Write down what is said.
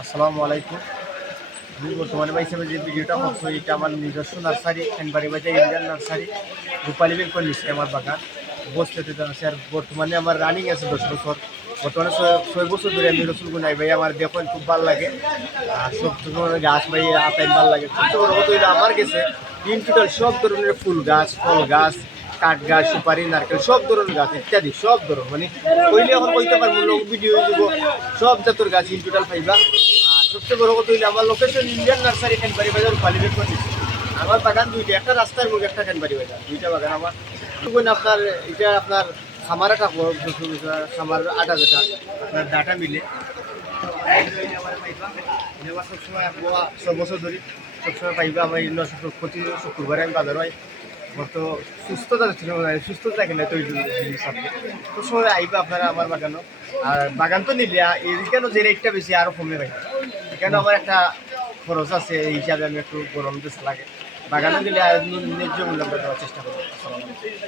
আসসালামু আলাইকুম। আমি বর্তমানে হিসেবে যে ভিডিওটা করছি এটা আমার নিজস্ব নার্সারি এনবাড়ি বাজার ইন্ডিয়ান নার্সারি রূপালী ব্যাংক নিচ্ছে আমার বাগান বস্তিতে আছে। আর বর্তমানে আমার রানিং আছে 10 বছর। বর্তমানে 6 বছর ধরে আমি রসুল গুনাই ভাই আমার দেখুন খুব ভালো লাগে। আর সব ধরনের গাছ ভাই আতাইন ভালো লাগে। সবচেয়ে বড় কথা আমার গেছে ইন টোটাল সব ধরনের ফুল গাছ, ফল গাছ, কাঠ গাছ, সুপারি, নারকেল সব ধরনের গাছ ইত্যাদি সব ধরনের মানে কইলে এখন কইতে পারবো লোক ভিডিও দিব সব জাতের গাছ ইন টোটাল পাইবা। আর সবচেয়ে বড় কথা হইলে আমার লোকেশন ইন্ডিয়ান নার্সারি এনবাড়ি বাজার পালিবেট করে আমার বাগান দুইটা, একটা রাস্তার মুখ একটা এনবাড়ি বাজার, দুইটা বাগান আমার। আপনার এটা আপনার খামারে থাকবো খামার আটা যেটা আপনার ডাটা মিলে সবসময় 6 বছর ধরে সবসময় পাইবা। আমার প্রতি শুক্রবারে আমি বাজার হয় তো সুস্থতা সুস্থতা থাকে না তৈরি সবসময় আইবা আপনারা আমার বাগানও। আর বাগান তো নিলে এখানে যে রেটটা বেশি আরও কমে পাই, এখানে আমার একটা খরচ আছে এই হিসাবে আমি একটু গরম দিতে লাগে বাগানে গেলে ন্যায্য মূল্য দেওয়ার চেষ্টা করবো।